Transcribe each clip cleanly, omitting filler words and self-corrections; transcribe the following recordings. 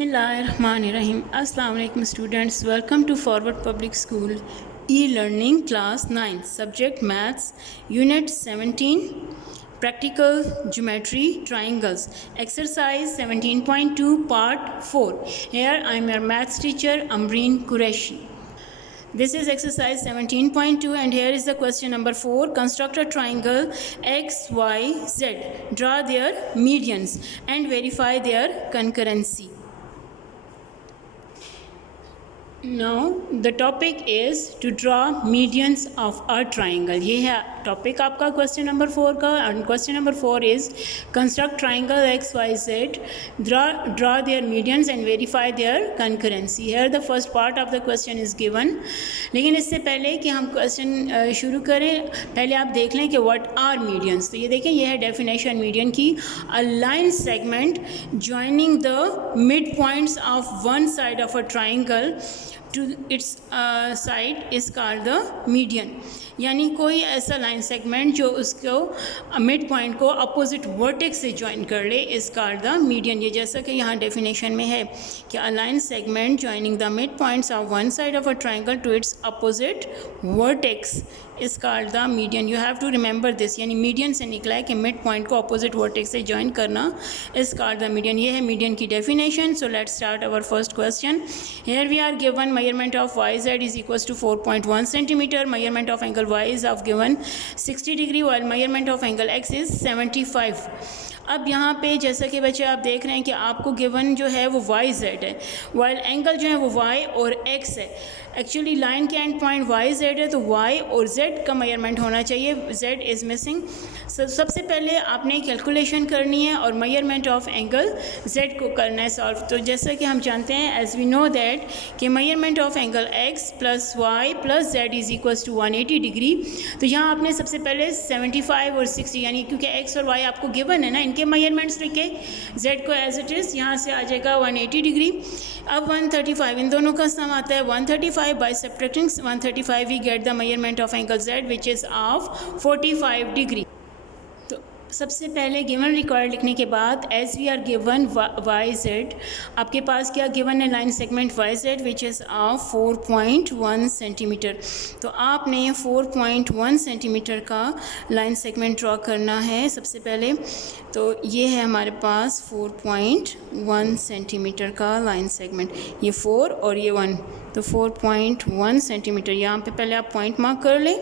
बिस्मिल्लाहिर्रहमानिर्रहीम। अस्सलाम वालेकुम students, welcome to forward public school e learning class 9, subject maths, unit 17, practical geometry, triangles, exercise 17.2 part 4. Here I am your maths teacher Amreen Qureshi. This is exercise 17.2 and here is the question number 4. Construct a triangle x, y, z. Draw their medians and verify their concurrency. Now the topic is to draw medians of a triangle. ये है topic आपका question number 4 का end question number 4 is construct triangle X Y Z, draw their medians and verify their concurrency. Here the first part of the question is given. लेकिन इससे पहले कि हम question शुरू करें, पहले आप देख लें कि व्हाट आर मीडियंस. तो ये देखें, ये है डेफिनेशन मीडियन की. अ line segment joining the midpoints of one side of a triangle to its side is called the median. यानी कोई ऐसा लाइन सेगमेंट जो उसको मिड पॉइंट को अपोजिट वर्टेक्स से ज्वाइन कर ले इज कॉल्ड द मीडियन. ये जैसा कि यहाँ डेफिनेशन में है कि a line segment joining the mid points of one side of a triangle to its opposite vertex is called the median. You have to remember this. यानी median से निकला है कि मिड पॉइंट को अपोजिट वर्टेक्स से join करना is called the median. ये है मीडियन की definition. So let's start our first question. Here we are given measurement of yz is equals to 4.1 centimeter. Measurement of angle y is of given 60 degree while measurement of angle x is 75. अब यहाँ पे जैसा कि बच्चे आप देख रहे हैं कि आपको गिवन जो है वो वाई जेड है, वाइल एंगल जो है वो वाई और एक्स है. एक्चुअली लाइन के एंड पॉइंट वाई जेड है, तो वाई और जेड का मेजरमेंट होना चाहिए. Z is missing. सबसे पहले आपने कैलकुलेशन करनी है और मेजरमेंट ऑफ एंगल जेड को करना है सॉल्व. तो जैसा कि हम जानते हैं एज वी नो दैट कि measurement of angle X plus Y plus Z is equals to 180 degree. तो यहाँ आपने सबसे पहले 75 और 60 यानी क्योंकि एक्स और वाई आपको गिवन है ना, इनके मेजरमेंट्स लिखे, जेड को एज इट इज़ यहाँ से आ जाएगा 180 डिग्री. अब 135 इन दोनों का सम आता है 135. by subtracting 135 we get the measurement of angle z which is of 45 degree. तो सबसे पहले गिवन रिक्वायर्ड लिखने के बाद as we are given Y Z, आपके पास क्या गिवन है line segment Y Z which is of 4.1 centimetre. तो आपने 4.1 सेंटीमीटर का लाइन सेगमेंट ड्रॉ करना है सबसे पहले. तो ये है हमारे पास 4.1 सेंटीमीटर का लाइन सेगमेंट, ये 4 और ये 1, तो 4.1 सेंटीमीटर. यहाँ पे पहले आप पॉइंट मार्क कर लें.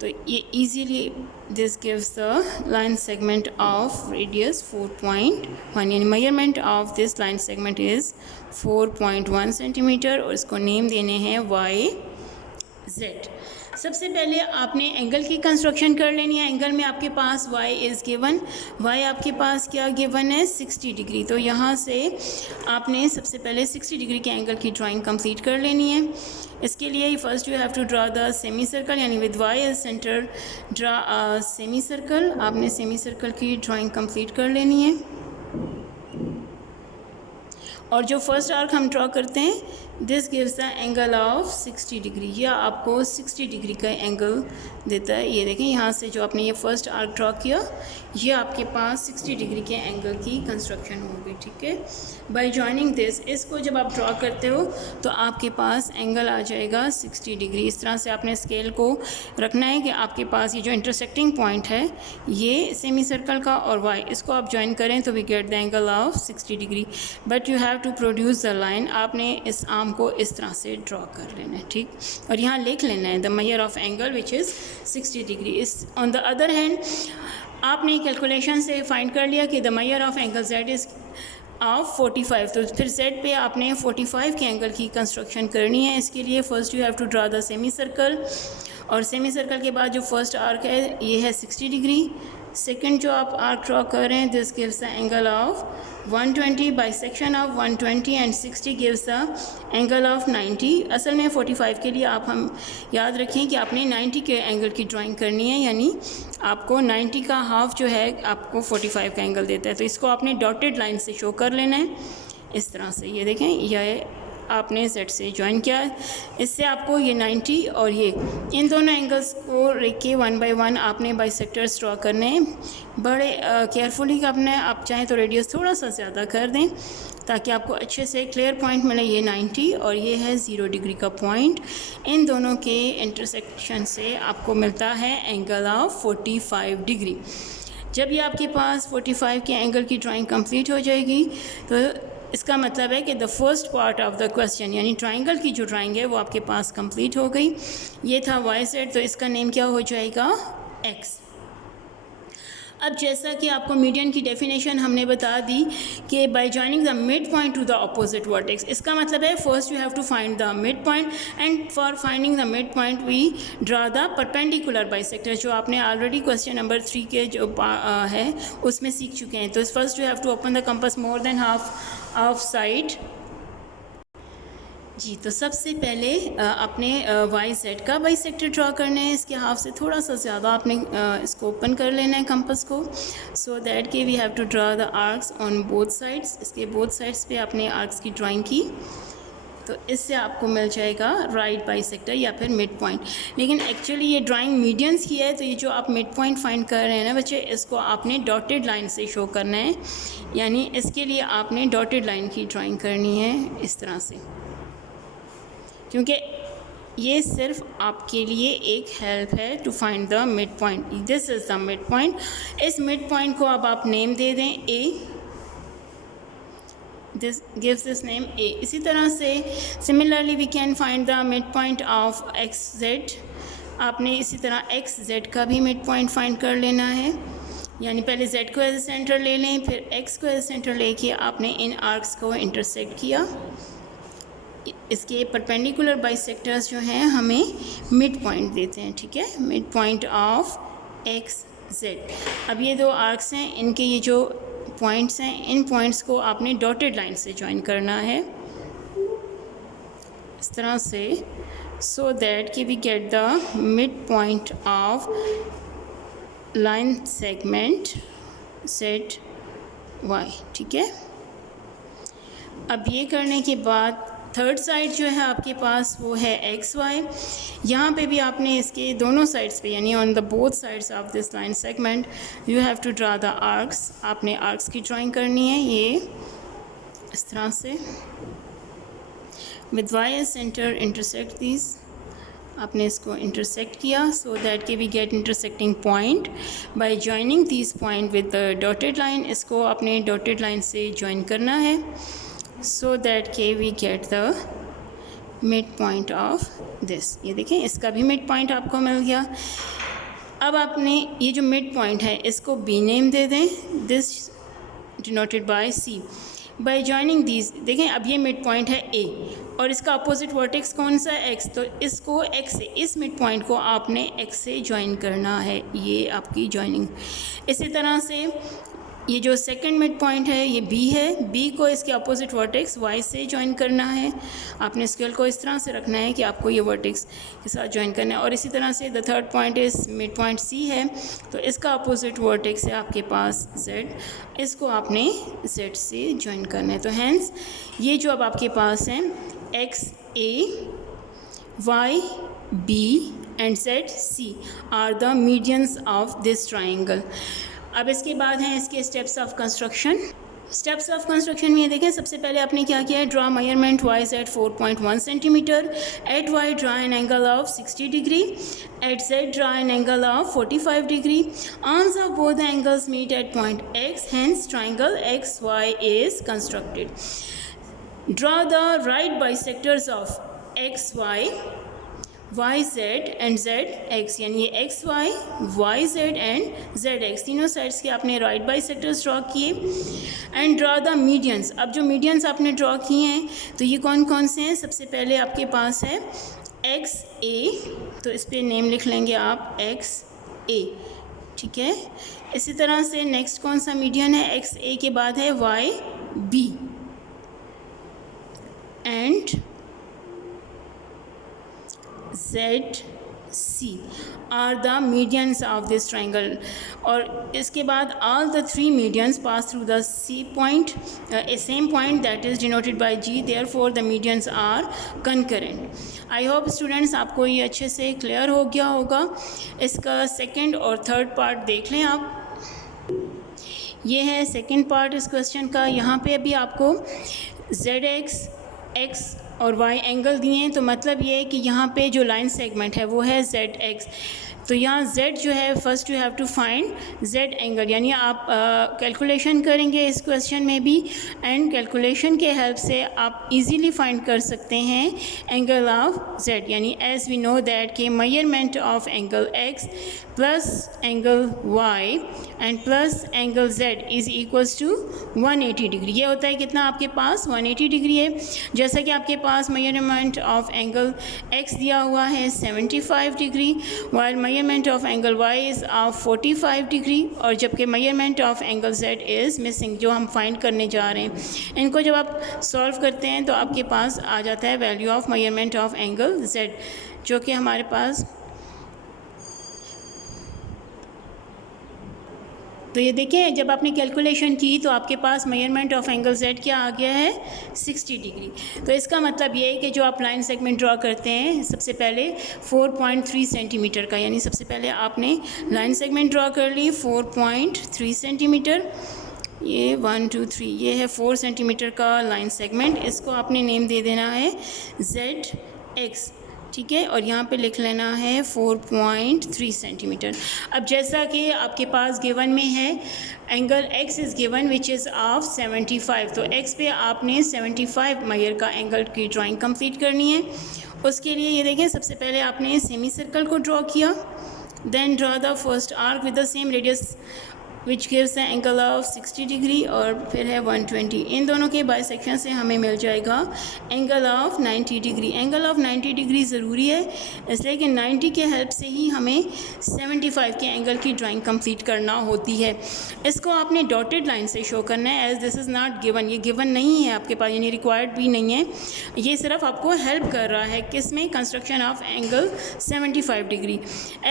तो ये easily this gives the line segment of radius 4.1. यानी measurement of this line segment is 4.1 centimetre और इसको नेम देने हैं वाई जेड. सबसे पहले आपने एंगल की कंस्ट्रक्शन कर लेनी है. एंगल में आपके पास y इज़ गिवन, y आपके पास क्या गिवन है 60 डिग्री. तो यहाँ से आपने सबसे पहले 60 डिग्री के एंगल की ड्राइंग कंप्लीट कर लेनी है. इसके लिए first you have to draw the semi circle, यानी with y as centre draw a semicircle. आपने सेमी सर्कल की ड्राइंग कंप्लीट कर लेनी है. और जो फर्स्ट आर्क हम ड्रॉ करते हैं this gives the angle of 60 degree. यह आपको 60 डिग्री का एंगल देता है. ये देखें, यहाँ से जो आपने ये फर्स्ट आर्क ड्रॉ किया ये आपके पास 60 डिग्री के एंगल की कंस्ट्रक्शन होगी. ठीक है, बाय जॉइनिंग दिस, इसको जब आप ड्रॉ करते हो तो आपके पास एंगल आ जाएगा 60 डिग्री. इस तरह से आपने स्केल को रखना है कि आपके पास ये जो इंटरसेक्टिंग पॉइंट है ये सेमी सर्कल का और वाई, इसको आप ज्वाइन करें तो we get the angle of 60 degree. But you have to produce the line. आपने इस आर्म को इस तरह से ड्रॉ कर लेना है. ठीक, और यहाँ लिख लेना है the measure of angle which is 60 degree. इस ऑन द अदर हैंड आपने कैलकुलेशन से फाइंड कर लिया कि the measure of angle Z is of 45. तो फिर जेड पे आपने 45 के एंगल की कंस्ट्रक्शन करनी है. इसके लिए first you have to draw the semi circle, और सेमी सर्कल के बाद जो फर्स्ट आर्क है ये है 60 डिग्री. सेकंड जो आप आर्क ड्रॉ कर रहे हैं this gives the angle of 120 by section of 120 and 60 gives the angle of 90. असल में 45 के लिए आप हम याद रखें कि आपने 90 के एंगल की ड्राइंग करनी है, यानी आपको 90 का हाफ जो है आपको 45 का एंगल देता है. तो इसको आपने डॉटेड लाइन से शो कर लेना है इस तरह से. ये देखें, यह आपने Z से ज्वाइन किया। इससे आपको ये 90 और ये इन दोनों एंगल्स को रख के 1 बाय 1 आपने बाइसेक्टर्स ड्रॉ करने हैं। बड़े केयरफुली आपने, आप चाहें तो रेडियस थोड़ा सा ज़्यादा कर दें ताकि आपको अच्छे से क्लियर पॉइंट मिले। ये 90 और ये है 0 डिग्री का पॉइंट। इन दोनों के इंटरसेक्शन से आपको मिलता है एंगल ऑफ 45 डिग्री। जब ये आपके पास 45 के एंगल की ड्राइंग कंप्लीट हो जाएगी तो इसका मतलब है कि the first part of the question यानी ट्राइंगल की जो ड्राइंग है वो आपके पास कंप्लीट हो गई। ये था वाई सेड, तो इसका नेम क्या हो जाएगा, एक्स। अब जैसा कि आपको मीडियन की डेफिनेशन हमने बता दी कि by joining the mid point to the opposite vertex, इसका मतलब है first you have to find the mid point and for finding the mid point we draw the perpendicular bisector, जो आपने ऑलरेडी क्वेश्चन नंबर 3 के जो है उसमें सीख चुके हैं। तो first you have to open the compass more than half side. जी, तो सबसे पहले अपने वाई सेड का बाइसेक्टर ड्रॉ करना है। इसके हाफ से थोड़ा सा ज़्यादा आपने इसको ओपन कर लेना है कंपास को, सो दैट कि we have to draw the arcs on both sides. इसके बोथ साइड्स पे आपने आर्क्स की ड्राइंग की तो इससे आपको मिल जाएगा राइट बाइसेक्टर या फिर मिड पॉइंट। लेकिन एक्चुअली ये ड्राइंग मीडियंस की है, तो ये जो आप मिड पॉइंट फाइंड कर रहे हैं ना बच्चे, इसको आपने डॉटेड लाइन से शो करना है। यानी इसके लिए आपने डॉटेड लाइन की ड्राइंग करनी है इस तरह से, क्योंकि ये सिर्फ आपके लिए एक हेल्प है to find the mid point. This is the mid point. इस मिड पॉइंट को अब आप नेम दे दें A, this gives this name A. इसी तरह से similarly we can find the mid point of X Z. आपने इसी तरह एक्स जेड का भी मिड पॉइंट फाइंड कर लेना है, यानी पहले जेड को एज सेंटर ले लें, फिर एक्स को एज सेंटर लेके आपने इन आर्क्स को इंटरसेक्ट किया। इसके परपेंडिकुलर बाइसेक्टर्स जो हैं हमें मिड पॉइंट देते हैं, ठीक है, mid point of X Z. अब ये दो आर्क्स हैं, इनके ये जो पॉइंट्स हैं, इन पॉइंट्स को आपने डॉटेड लाइन से ज्वाइन करना है इस तरह से, सो दैट कि we get the mid point of line segment Z Y, ठीक है। अब ये करने के बाद थर्ड साइड जो है आपके पास वो है एक्स वाई। यहाँ पे भी आपने इसके दोनों साइड्स पे यानी on the both sides of this line segment you have to draw the arcs. आपने आर्क्स की ड्राइंग करनी है ये इस तरह से, with Y as centre intersect this. आपने इसको इंटरसेक्ट किया सो दैट कि we get intersecting point by joining this point with the dotted line. इसको आपने डॉटेड लाइन से ज्वाइन करना है so that के we get the mid point of this। ये देखें इसका भी मिड पॉइंट आपको मिल गया। अब आपने ये जो मिड पॉइंट है इसको बी नेम दे दें, this denoted by C. By joining these, देखें अब ये मिड पॉइंट है ए और इसका अपोजिट वर्टेक्स कौन सा है, एक्स, तो इसको एक्स से, इस मिड पॉइंट को आपने एक्स से ज्वाइन करना है। ये आपकी ज्वाइनिंग। इसी तरह से ये जो सेकंड मिड पॉइंट है ये बी है, बी को इसके अपोजिट वर्टेक्स वाई से ज्वाइन करना है। आपने स्केल को इस तरह से रखना है कि आपको ये वर्टेक्स के साथ ज्वाइन करना है। और इसी तरह से द थर्ड पॉइंट इस मिड पॉइंट सी है, तो इसका अपोजिट वर्टेक्स है आपके पास जेड, इसको आपने जेड से ज्वाइन करना है। तो हैंस ये जो अब आपके पास हैं X A, Y B and Z C are the medians of this triangle. अब इसके बाद हैं इसके steps of construction. Steps of construction में ये देखें, सबसे पहले आपने क्या किया है, draw measurement Y at 4.1 centimetre, at Y draw an angle of 60 degree, at Z draw an angle of 45 degree, arms of both angles meet at point X, hence triangle X Y is constructed. Draw the right bisectors of X Y, Y Z and Z X, यानी ये X Y, Y Z and Z X तीनों sides के आपने right bisectors draw किए। And draw the medians. अब जो medians आपने draw किए हैं तो ये कौन कौन से हैं, सबसे पहले आपके पास है एक्स ए, तो इस पर नेम लिख लेंगे आप एक्स ए, ठीक है। इसी तरह से नेक्स्ट कौन सा मीडियन है, एक्स ए के बाद है Y B and Z C are the medians of this triangle. और इसके बाद all the three medians pass through the C point, a same point that is denoted by G, therefore the medians are concurrent. I hope students आपको ये अच्छे से clear हो गया होगा. इसका सेकेंड और थर्ड पार्ट देख लें आप. ये है सेकेंड पार्ट इस क्वेश्चन का. यहाँ पे अभी आपको ZX, X और Y एंगल दिए हैं, तो मतलब ये है कि यहाँ पे जो लाइन सेगमेंट है वो है ZX. तो यहाँ Z जो है first you have to find Z angle, यानी आप कैलकुलेशन करेंगे इस क्वेश्चन में भी, एंड कैलकुलेशन के हेल्प से आप इजीली फाइंड कर सकते हैं एंगल ऑफ Z. यानी एज वी नो दैट कि measurement of angle X plus angle Y and plus angle Z is equals to 180 degree. ये होता है कितना आपके पास 180 डिग्री है. जैसा कि आपके पास मेजरमेंट ऑफ एंगल X दिया हुआ है 75 degree, while measurement of angle Y is of 45 degree, और जबकि measurement of angle Z is missing, जो हम फाइंड करने जा रहे हैं. इनको जब आप सॉल्व करते हैं तो आपके पास आ जाता है value of measurement of angle Z, जो कि हमारे पास, तो ये देखें जब आपने कैलकुलेशन की तो आपके पास मेजरमेंट ऑफ एंगल Z क्या आ गया है 60 डिग्री. तो इसका मतलब ये है कि जो आप लाइन सेगमेंट ड्रॉ करते हैं सबसे पहले 4.3 सेंटीमीटर का, यानी सबसे पहले आपने लाइन सेगमेंट ड्रॉ कर ली 4.3 सेंटीमीटर. ये 1 2 3 ये है 4 सेंटीमीटर का लाइन सेगमेंट. इसको आपने नेम दे देना है ZX, ठीक है, और यहाँ पे लिख लेना है 4.3 सेंटीमीटर. अब जैसा कि आपके पास गिवन में है angle X is given which is of 75, तो X पे आपने 75 मेजर का एंगल की ड्राइंग कंप्लीट करनी है. उसके लिए ये देखें सबसे पहले आपने सेमी सर्कल को ड्रॉ किया, then draw the first arc with the same radius which gives the angle of 60 degree, और फिर है 120. इन दोनों के बाइसेक्शन से हमें मिल जाएगा angle of 90 degree. Angle of 90 degree ज़रूरी है इसलिए कि 90 के हेल्प से ही हमें 75 के एंगल की ड्राइंग कंप्लीट करना होती है. इसको आपने डॉटेड लाइन से शो करना है, as this is not given, ये गिवन नहीं है आपके पास, यानी रिक्वायर्ड भी नहीं है. ये सिर्फ आपको हेल्प कर रहा है किस में, construction of angle 75 degree.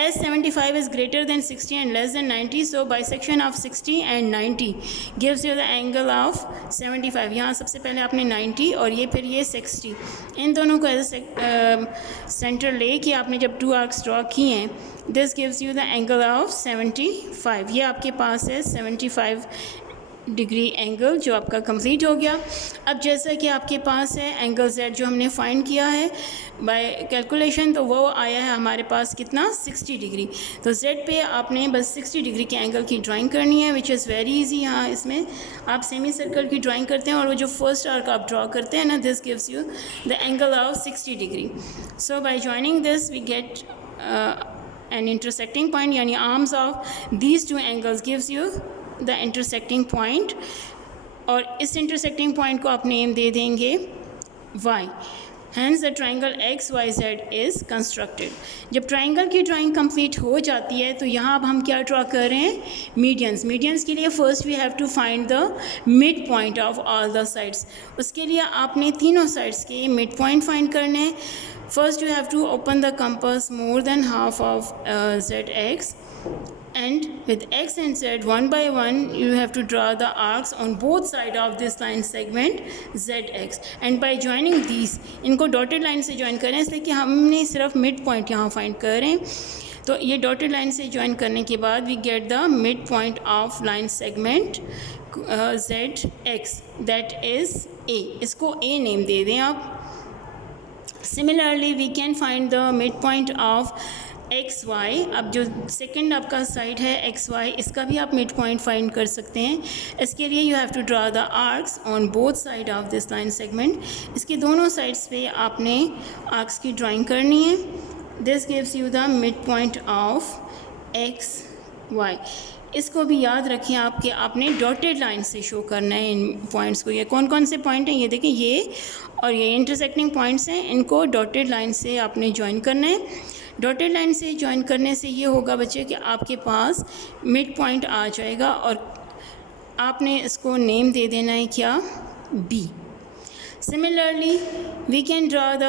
As 75 is greater than 60 and less than 90, so bisection of 60 and 90 gives you the angle of 75. यहाँ सबसे पहले आपने 90 और ये फिर ये 60, इन दोनों को एज सेंटर ले कि आपने जब 2 आर्क्स ड्रॉ किए हैं, this gives you the angle of 75. ये आपके पास है 75 डिग्री एंगल जो आपका कंप्लीट हो गया. अब जैसा कि आपके पास है एंगल Z जो हमने फाइंड किया है बाय कैलकुलेशन, तो वो आया है हमारे पास कितना 60 डिग्री. तो Z पे आपने बस 60 डिग्री के एंगल की ड्राइंग करनी है विच इज़ वेरी इजी. यहाँ इसमें आप सेमी सर्कल की ड्राइंग करते हैं और वो जो फर्स्ट आर्क आप ड्रॉ करते हैं ना, this gives you the angle of 60 degree. So by joining this we get an intersecting point, यानी arms of these two angles gives you the intersecting point, और इस इंटरसेक्टिंग पॉइंट को आप name दे देंगे Y. Hence the triangle XYZ is constructed. जब triangle की drawing complete हो जाती है तो यहाँ अब हम क्या ड्रॉ कर रहे हैं, मीडियंस. मीडियंस के लिए first we have to find the mid point of all the sides. उसके लिए आपने तीनों साइड्स के मिड पॉइंट फाइंड करने हैं. First you have to open the compass more than half of ZX, and with X and Z one by one you have to draw the arcs on both sides of this line segment ZX, and by joining these, इनको dotted line से join करें इसलिए कि हमने सिर्फ mid point यहाँ find कर रहे हैं. तो ये dotted line से join करने के बाद we get the mid point of line segment ZX, that is A. इसको A name दे दें आप. Similarly we can find the midpoint of XY. अब जो सेकंड आपका साइड है XY, इसका भी आप मिड पॉइंट फाइंड कर सकते हैं. इसके लिए you have to draw the arcs on both side of this line segment. इसके दोनों साइड्स पे आपने आर्क्स की ड्राइंग करनी है. This gives you the mid point of XY. इसको भी याद रखें आप कि आपने डॉटेड लाइन से शो करना है इन पॉइंट्स को. ये कौन कौन से पॉइंट हैं, ये देखें, ये और ये इंटरसेक्टिंग पॉइंट्स हैं. इनको डॉटेड लाइन से आपने ज्वाइन करना है. डॉटेड लाइन से ज्वाइन करने से ये होगा बच्चे कि आपके पास मिड पॉइंट आ जाएगा और आपने इसको नेम दे देना है क्या, B. Similarly we can draw the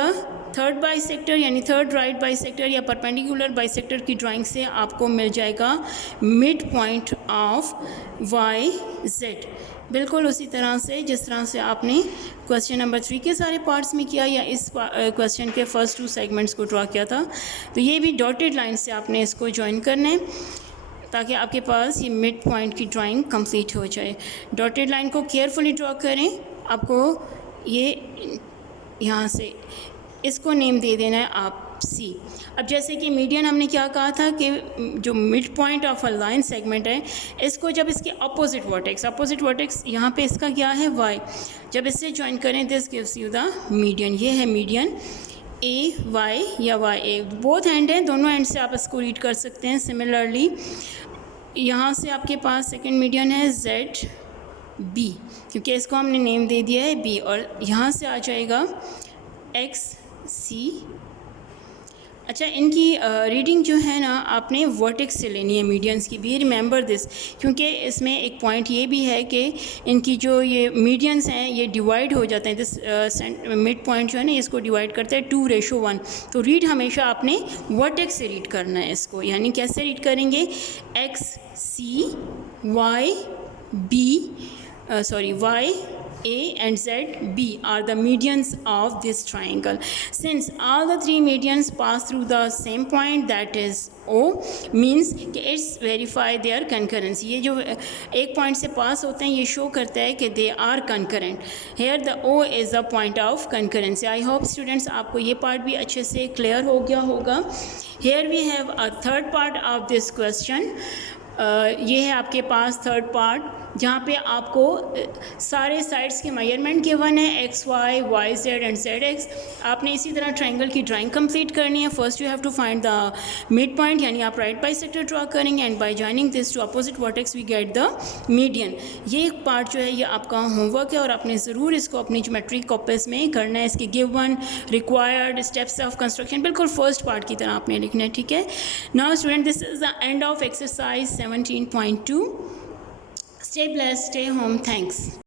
third bisector यानी थर्ड राइट बाइसेक्टर या परपेंडिकुलर बाइसेक्टर की ड्राइंग से आपको मिल जाएगा mid point of Y Z. बिल्कुल उसी तरह से जिस तरह से आपने क्वेश्चन नंबर 3 के सारे पार्ट्स में किया या इस क्वेश्चन के फर्स्ट 2 सेगमेंट्स को ड्रा किया था। तो ये भी डॉटेड लाइन से आपने इसको ज्वाइन करना है ताकि आपके पास ये मिड पॉइंट की ड्राइंग कंप्लीट हो जाए। डॉटेड लाइन को केयरफुली ड्रा करें। आपको ये यहाँ से इसको नेम दे देना है आप सी। अब जैसे कि मीडियन हमने क्या कहा था कि जो mid point of a line segment है, इसको जब इसके अपोजिट वर्टेक्स यहाँ पे इसका क्या है वाई, जब इससे ज्वाइन करें this gives you the median. ये है मीडियन ए वाई या वाई ए, बोथ एंड हैं, दोनों एंड से आप इसको रीड कर सकते हैं। सिमिलरली यहाँ से आपके पास सेकेंड मीडियन है जेड बी, क्योंकि इसको हमने नेम दे दिया है बी, और यहाँ से आ जाएगा एक्स सी। अच्छा, इनकी रीडिंग जो है ना आपने वर्टेक्स से लेनी है मीडियंस की भी, रिमेंबर दिस, क्योंकि इसमें एक पॉइंट ये भी है कि इनकी जो ये मीडियंस हैं ये डिवाइड हो जाते हैं। दिस मिड पॉइंट जो है ना इसको डिवाइड करते हैं 2:1। तो रीड हमेशा आपने वर्टेक्स से रीड करना है इसको, यानी कैसे रीड करेंगे, X C Y B y a and z b are the medians of this triangle. Since all the three medians pass through the same point, that is O, means कि it's verify their concurrence. ये जो एक point से पास होते हैं ये show करता है कि they are concurrent. Here the O is the point of concurrence. I hope students आपको ये पार्ट भी अच्छे से क्लियर हो गया होगा। Here we have a third part of this question. ये है आपके पास थर्ड पार्ट, जहाँ पे आपको सारे साइड्स के मेजरमेंट गिवन है, X Y, Y Z and Z X. आपने इसी तरह ट्रायंगल की ड्राइंग कंप्लीट करनी है। First you have to find the mid point, यानी आप राइट बाइसेक्टर ड्रा करेंगे, and by joining this to opposite vertex we get the median. ये पार्ट जो है ये आपका होमवर्क है और आपने ज़रूर इसको अपनी ज्योमेट्री कॉपीज में करना है। इसके given required steps of construction बिल्कुल फर्स्ट पार्ट की तरह आपने लिखना है, ठीक है। Now student, this is the end of exercise 17.2. Stay blessed, stay home, thanks.